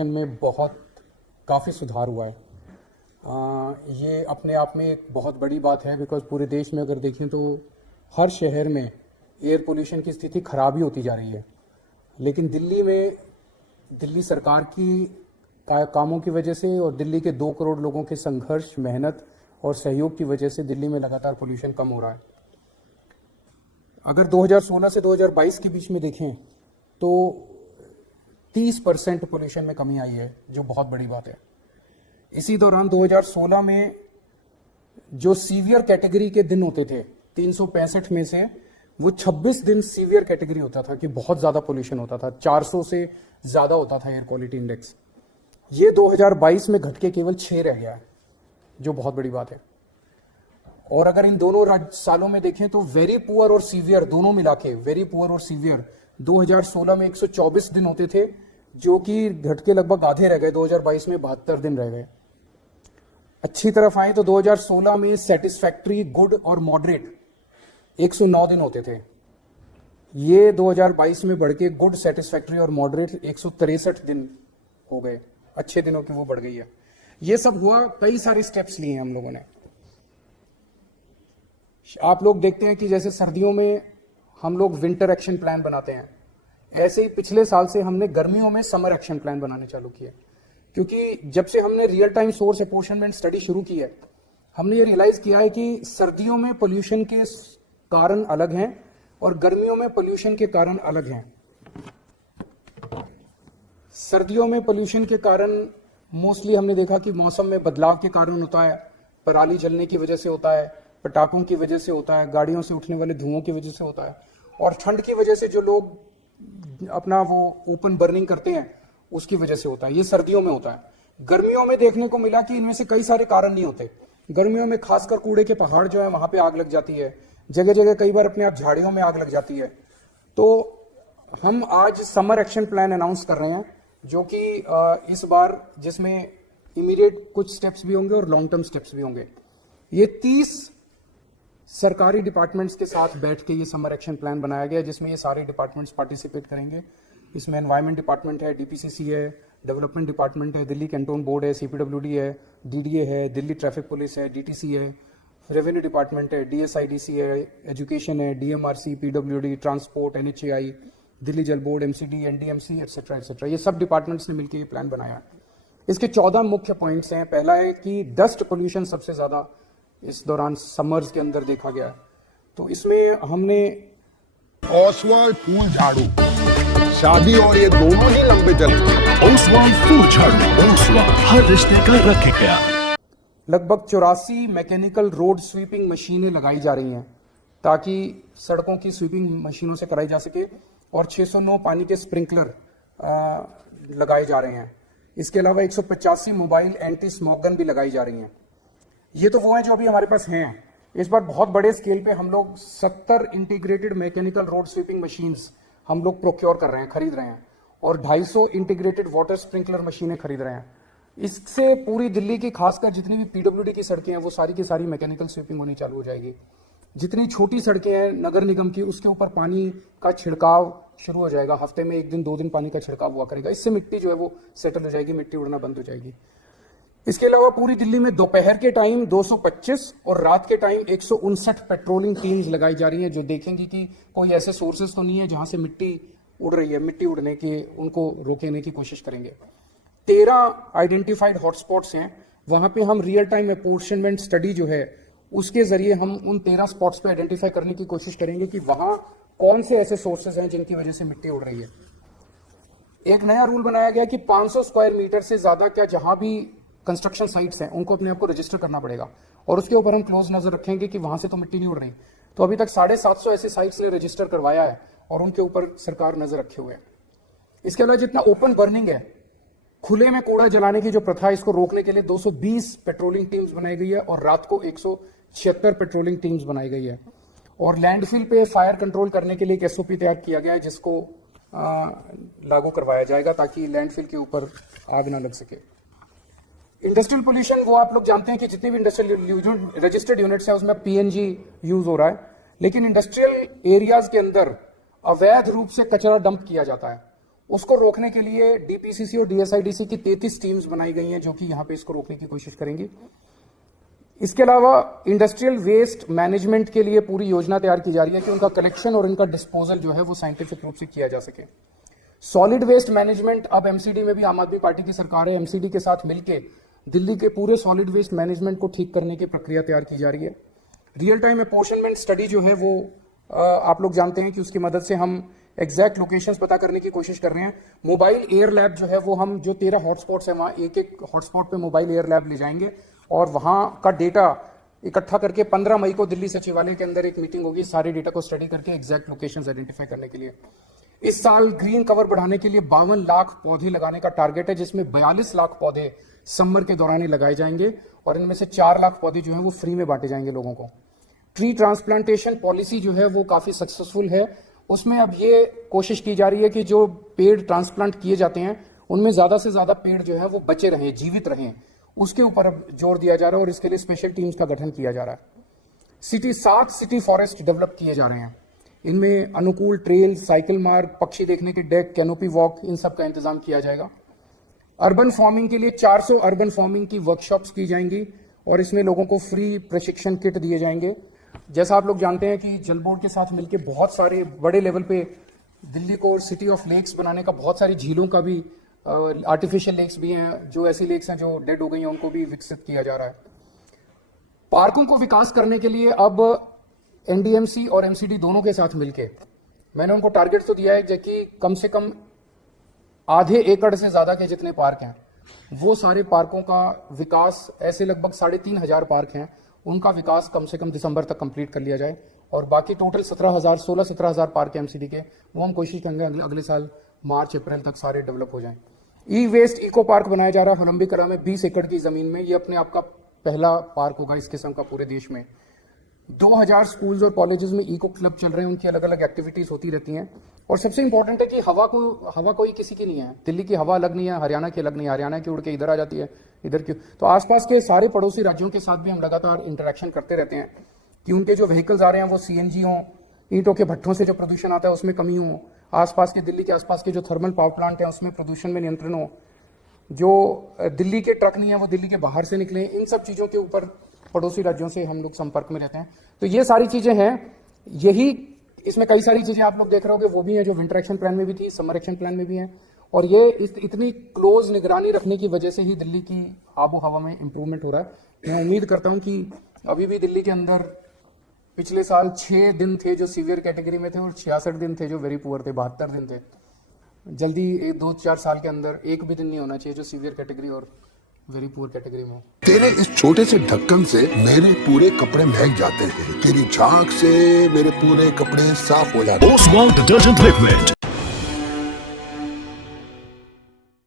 में बहुत काफ़ी सुधार हुआ है। ये अपने आप में एक बहुत बड़ी बात है, बिकॉज़ पूरे देश में अगर देखें तो हर शहर में एयर पोल्यूशन की स्थिति खराब ही होती जा रही है। लेकिन दिल्ली में दिल्ली सरकार की कामों की वजह से और दिल्ली के 2 करोड़ लोगों के संघर्ष, मेहनत और सहयोग की वजह से दिल्ली में लगातार पोल्यूशन कम हो रहा है। अगर 2016 से 2022 के बीच में देखें तो 30% पोल्यूशन में कमी आई है, जो बहुत बड़ी बात है। इसी दौरान 2016 में जो सीवियर कैटेगरी के दिन होते थे 365 में से वो 26 दिन सीवियर कैटेगरी होता था कि बहुत ज्यादा पोल्यूशन होता था, 400 से ज्यादा होता था एयर क्वालिटी इंडेक्स। ये 2022 में घट के केवल 6 रह गया है, जो बहुत बड़ी बात है। और अगर इन दोनों सालों में देखें तो वेरी पुअर और सीवियर दोनों मिला के, वेरी पुअर और सीवियर 2016 में 124 दिन होते थे, जो कि घट के लगभग आधे रह गए। 2022 में 72 दिन रह गए। अच्छी तरफ आए तो 2016 में सेटिस्फैक्ट्री, गुड और मॉडरेट 109 दिन होते थे। ये 2022 में बढ़ के गुड, सेटिस्फैक्ट्री और मॉडरेट 163 दिन हो गए। अच्छे दिनों की वो बढ़ गई है। ये सब हुआ, कई सारे स्टेप्स लिए हैं हम लोगों ने। आप लोग देखते हैं कि जैसे सर्दियों में हम लोग विंटर एक्शन प्लान बनाते हैं, ऐसे ही पिछले साल से हमने गर्मियों में समर एक्शन प्लान बनाने चालू किए। क्योंकि जब से हमने real time source apportionment study शुरू की है, हमने ये रियलाइज किया है कि सर्दियों में पोल्यूशन के कारण अलग हैं और गर्मियों में पोल्यूशन के कारण अलग हैं। सर्दियों में पोल्यूशन के कारण मोस्टली हमने देखा कि मौसम में बदलाव के कारण होता है, पराली जलने की वजह से होता है, पटाखों की वजह से होता है, गाड़ियों से उठने वाले धुओं की वजह से होता है, और ठंड की वजह से जो लोग अपना वो ओपन बर्निंग करते हैं उसकी वजह से होता है। ये सर्दियों में होता है। गर्मियों में देखने को मिला कि इनमें से कई सारे कारण नहीं होते। गर्मियों में खासकर कूड़े के पहाड़ जो है वहां पे आग लग जाती है, जगह जगह कई बार अपने आप झाड़ियों में आग लग जाती है। तो हम आज समर एक्शन प्लान अनाउंस कर रहे हैं, जो कि इस बार जिसमें इमीडिएट कुछ स्टेप्स भी होंगे और लॉन्ग टर्म स्टेप्स भी होंगे। ये 30 सरकारी डिपार्टमेंट्स के साथ बैठ के ये समर एक्शन प्लान बनाया गया, जिसमें ये सारे डिपार्टमेंट्स पार्टिसिपेट करेंगे। इसमें एनवायरमेंट डिपार्टमेंट है, डीपीसीसी है, डेवलपमेंट डिपार्टमेंट है, दिल्ली कैंटोन बोर्ड है, सीपीडब्ल्यूडी है, डीडीए है, दिल्ली ट्रैफिक पुलिस है, डीटीसी है, रेवेन्यू डिपार्टमेंट है, डीएसआईडीसी है, एजुकेशन है, DMRC, PWD, transport, NHAI, Delhi Jal board, MCD, NDMC, etcetera etcetera. ये सब डिपार्टमेंट्स ने मिलकर ये प्लान बनाया। इसके 14 मुख्य पॉइंट्स हैं। पहला है कि डस्ट पोल्यूशन सबसे ज्यादा इस दौरान समर्स के अंदर देखा गया है। तो इसमें हमने ओसवाल फूल झाड़ू, शादी और ये दोनों ही लंबे चलते। ओसवाल फूल झाड़ू, ओसवाल हर रिश्ते का रखे गया। लगभग 84 मैकेनिकल रोड स्वीपिंग मशीनें लगाई जा रही हैं ताकि सड़कों की स्वीपिंग मशीनों से कराई जा सके, और 609 पानी के स्प्रिंकलर लगाए जा रहे हैं। इसके अलावा 185 मोबाइल एंटी स्मोक गन भी लगाई जा रही हैं। ये तो वो हैं जो अभी हमारे पास हैं। इस बार बहुत बड़े स्केल पे हम लोग 70 integrated mechanical road sweeping machines हम लोग प्रोक्योर कर रहे हैं, खरीद रहे हैं, और 250 इंटीग्रेटेड वाटर स्प्रिंकलर मशीनें खरीद रहे हैं। इससे पूरी दिल्ली की खासकर जितनी भी पीडब्ल्यूडी की सड़कें हैं वो सारी की सारी मैकेनिकल स्वीपिंग होनी चालू हो जाएगी। जितनी छोटी सड़कें हैं नगर निगम की, उसके ऊपर पानी का छिड़काव शुरू हो जाएगा। हफ्ते में 1 दिन 2 दिन पानी का छिड़काव हुआ करेगा। इससे मिट्टी जो है वो सेटल हो जाएगी, मिट्टी उड़ना बंद हो जाएगी। इसके अलावा पूरी दिल्ली में दोपहर के टाइम 225 और रात के टाइम 159 पेट्रोलिंग टीम्स लगाई जा रही हैं, जो देखेंगी कि कोई ऐसे सोर्सेज तो नहीं है जहां से मिट्टी उड़ रही है। मिट्टी उड़ने की उनको रोकने की कोशिश करेंगे। 13 आइडेंटिफाइड हॉटस्पॉट्स हैं, वहां पे हम रियल टाइम अपोर्शनमेंट स्टडी जो है उसके जरिए हम उन 13 स्पॉट्स पे आइडेंटिफाई करने की कोशिश करेंगे कि वहां कौन से ऐसे सोर्सेज हैं जिनकी वजह से मिट्टी उड़ रही है। एक नया रूल बनाया गया कि 500 स्क्वायर मीटर से ज्यादा क्या जहां भी कंस्ट्रक्शन साइट्स हैं उनको अपने आप को रजिस्टर करना पड़ेगा, और उसके ऊपर हम क्लोज नजर रखेंगे कि वहां से तो मिट्टी नहीं उड़ रही। तो अभी तक 750 ऐसे साइट्स ने रजिस्टर करवाया है और उनके ऊपर सरकार नजर रखे हुए है। इसके अलावा जितना ओपन बर्निंग है, खुले में कूड़ा जलाने की जो प्रथा है, इसको रोकने के लिए 220 पेट्रोलिंग टीम्स बनाई गई है और रात को 176 पेट्रोलिंग टीम्स बनाई गई है। और लैंडफिल पे फायर कंट्रोल करने के लिए एक एसओपी तैयार किया गया है, जिसको लागू करवाया जाएगा ताकि लैंडफिल के ऊपर आग ना लग सके। इंडस्ट्रियल पोल्यूशन, वो आप लोग जानते हैं कि जितनी भी इंडस्ट्रियल रजिस्टर्ड यूनिट्स हैं उसमें पीएनजी यूज हो रहा है, लेकिन इंडस्ट्रियल एरियाज के अंदर अवैध रूप से कचरा डंप किया जाता है उसको रोकने के लिए डीपीसीसी और डीएसआईडीसी की 33 टीम्स बनाई गई हैं जो कि यहां पे इसको रोकने की कोशिश करेंगी। इसके अलावा इंडस्ट्रियल वेस्ट मैनेजमेंट के लिए पूरी योजना तैयार की जा रही है कि उनका कलेक्शन और उनका डिस्पोजल जो है वो साइंटिफिक रूप से किया जा सके। सॉलिड वेस्ट मैनेजमेंट, अब एमसीडी में भी आम आदमी पार्टी की सरकार है, एमसीडी के साथ मिलकर दिल्ली के पूरे सॉलिड वेस्ट मैनेजमेंट को ठीक करने की प्रक्रिया तैयार की जा रही है। रियल टाइम अपोर्शनमेंट स्टडी जो है वो आप लोग जानते हैं कि उसकी मदद से हम एग्जैक्ट लोकेशंस पता करने की कोशिश कर रहे हैं। मोबाइल एयर लैब जो है वो हम जो 13 हॉटस्पॉट्स हैं वहां एक एक हॉटस्पॉट पे मोबाइल एयर लैब ले जाएंगे और वहां का डेटा इकट्ठा करके 15 मई को दिल्ली सचिवालय के अंदर एक मीटिंग होगी सारे डेटा को स्टडी करके एग्जैक्ट लोकेशंस आइडेंटिफाई करने के लिए। इस साल ग्रीन कवर बढ़ाने के लिए 52 लाख पौधे लगाने का टारगेट है, जिसमें 42 लाख पौधे समर के दौरान ही लगाए जाएंगे और इनमें से 4 लाख पौधे जो है वो फ्री में बांटे जाएंगे लोगों को। ट्री ट्रांसप्लांटेशन पॉलिसी जो है वो काफी सक्सेसफुल है। उसमें अब ये कोशिश की जा रही है कि जो पेड़ ट्रांसप्लांट किए जाते हैं उनमें ज्यादा से ज्यादा पेड़ जो है वो बचे रहें, जीवित रहें, उसके ऊपर अब जोर दिया जा रहा है और इसके लिए स्पेशल टीम्स का गठन किया जा रहा है। 7 सिटी फॉरेस्ट डेवलप किए जा रहे हैं। इनमें अनुकूल ट्रेल, साइकिल मार्ग, पक्षी देखने के डेक, कैनोपी वॉक, इन सब का इंतजाम किया जाएगा। अर्बन फार्मिंग के लिए 400 अर्बन फार्मिंग की वर्कशॉप्स की जाएंगी और इसमें लोगों को फ्री प्रशिक्षण किट दिए जाएंगे। जैसा आप लोग जानते हैं कि जल बोर्ड के साथ मिलकर बहुत सारे बड़े लेवल पे दिल्ली को सिटी ऑफ लेक्स बनाने का, बहुत सारी झीलों का भी, आर्टिफिशियल लेक्स भी हैं, जो ऐसी लेक्स हैं जो डेड हो गई हैं उनको भी विकसित किया जा रहा है। पार्कों को विकास करने के लिए अब एनडीएमसी और एमसीडी दोनों के साथ मिलके मैंने उनको टारगेट तो दिया है कि कम से कम आधे एकड़ से ज्यादा के जितने पार्क हैं वो सारे पार्कों का विकास, ऐसे लगभग 3,500 पार्क हैं, उनका विकास कम से कम दिसंबर तक कंप्लीट कर लिया जाए और बाकी टोटल 16,000 पार्क एमसीडी के वो हम कोशिश करेंगे अगले साल मार्च अप्रैल तक सारे डेवलप हो जाएं। ई वेस्ट इको पार्क बनाया जा रहा है हलम्बी कला में 20 एकड़ की जमीन में। ये अपने आप का पहला पार्क होगा इस किस्म का पूरे देश में। 2000 स्कूल्स और कॉलेजेस में इको क्लब चल रहे हैं, उनकी अलग अलग एक्टिविटीज होती रहती हैं। और सबसे इंपॉर्टेंट है कि हवा कोई किसी की नहीं है। दिल्ली की हवा अलग नहीं है, हरियाणा की अलग नहीं है, हरियाणा की उड़ के इधर आ जाती है, इधर की। तो आसपास के सारे पड़ोसी राज्यों के साथ भी हम लगातार इंटरेक्शन करते रहते हैं कि उनके जो व्हीकल्स आ रहे हैं वो सीएनजी हों, ईंटों के भट्ठों से जो प्रदूषण आता है उसमें कमी हो, आसपास के दिल्ली के आसपास के जो थर्मल पावर प्लांट हैं उसमें प्रदूषण में नियंत्रण हो, जो दिल्ली के ट्रक नहीं है वो दिल्ली के बाहर से निकले। इन सब चीज़ों के ऊपर पड़ोसी राज्यों से हम लोग संपर्क में रहते हैं। तो ये सारी चीज़ें हैं। यही इसमें कई सारी चीज़ें आप लोग देख रहे होंगे वो भी हैं जो विंटर एक्शन प्लान में भी थी, समर एक्शन प्लान में भी हैं। और ये इतनी क्लोज निगरानी रखने की वजह से ही दिल्ली की आबो हवा में इंप्रूवमेंट हो रहा है। मैं उम्मीद करता हूँ कि अभी भी दिल्ली के अंदर पिछले साल 6 दिन थे जो सीवियर कैटेगरी में थे और 66 दिन थे जो वेरी पुअर थे, 72 दिन थे। जल्दी 2-4 साल के अंदर एक भी दिन नहीं होना चाहिए जो सीवियर कैटेगरी और वेरी पुअर कैटेगरी में हो। तेरे इस छोटे से ढक्कन से मेरे पूरे कपड़े महक जाते हैं, तेरी झाग से मेरे पूरे कपड़े साफ हो जाते हैं। Oswal detergent liquid